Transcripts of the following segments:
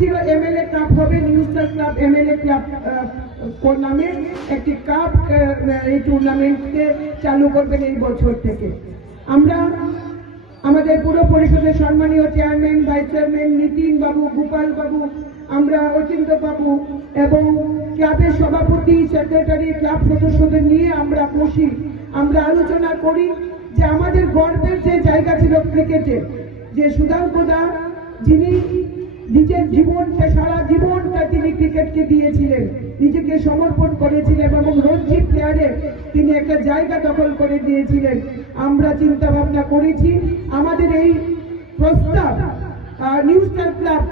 ছিল MLA cup হবে, new star club MLA club নামে একটি কাপ এই টুর্নামেন্টকে চালু করবেন এই বছর থেকে। আমরা আমাদের পুরো পরিষদের সম্মানীয় চেয়ারম্যান, ভাইস চেয়ারম্যান নীতিন বাবু, গোপাল বাবু, আমরা অচিন্ত বাবু এবং ক্লাবের সভাপতি, সেক্রেটারি, ক্লাব সদস্যদের নিয়ে আমরা বসি, আমরা আলোচনা করি যে আমাদের গর্বের যে জায়গা ছিল ক্রিকেটে, যে সুধাংশু দা যিনি নিজের জীবনটা, সারা জীবনটা তিনি ক্রিকেটকে দিয়েছিলেন, নিজেকে সমর্পণ করেছিলেন এবং রঞ্জি প্লেয়ারে তিনি একটা জায়গা দখল করে দিয়েছিলেন। আমরা চিন্তা ভাবনা করেছি আমাদের এই প্রস্তাব নিউ স্টার ক্লাব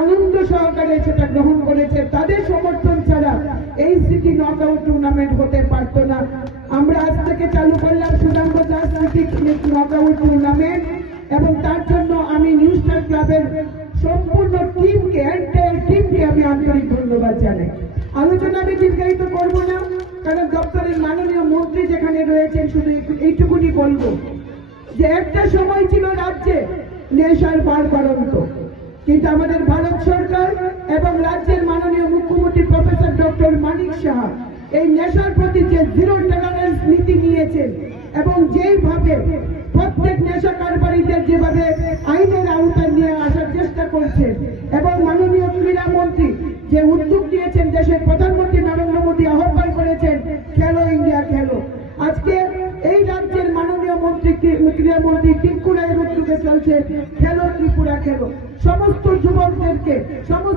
আনন্দ সহকারে সেটা গ্রহণ করেছে। তাদের সমর্থন ছাড়া এই সিটি নকআউট টুর্নামেন্ট হতে পারত না। আমরা আজ থেকে চালু করলাম Sudhanshu Das city knockout tournament এবং তার জন্য আমি নিউ স্টার ক্লাবের সম্পূর্ণ টিমকে, এন্টায়ার টিমকে আমি আন্তরিক ধন্যবাদ জানাই। আলোচনা আমি দীর্ঘায়িত করব না, কারণ দপ্তরের মাননীয় মন্ত্রী যেখানে রয়েছেন, শুধু এইটুকুনি বলবো যে একটা সময় ছিল রাজ্যে নেশার বার বাড়ন্ত, কিন্তু আমাদের ভারত সরকার এবং রাজ্যের মাননীয় মুখ্যমন্ত্রী প্রফেসর ডক্টর মানিক সাহা এই নেশার প্রতি যে জিরো টলারেন্স নীতি নিয়েছেন এবং যেইভাবে প্রত্যেক নেশা কারবারিদের যেভাবে আইনের আওতায় নিয়ে আসার চেষ্টা করছেন এবং মাননীয় ক্রীড়ামন্ত্রী যে উদ্যোগ নিয়েছেন, দেশের প্রধানমন্ত্রী নরেন্দ্র মোদী আহ্বান করেছেন খেলো ইন্ডিয়া খেলো। আজকে এই রাজ্যের মাননীয় মন্ত্রী ক্রীড়ামন্ত্রী টিঙ্কু রায়ের উদ্যোগে চলছে খেলো ত্রিপুরা খেলো। সমস্ত যুবকদেরকে, সমস্ত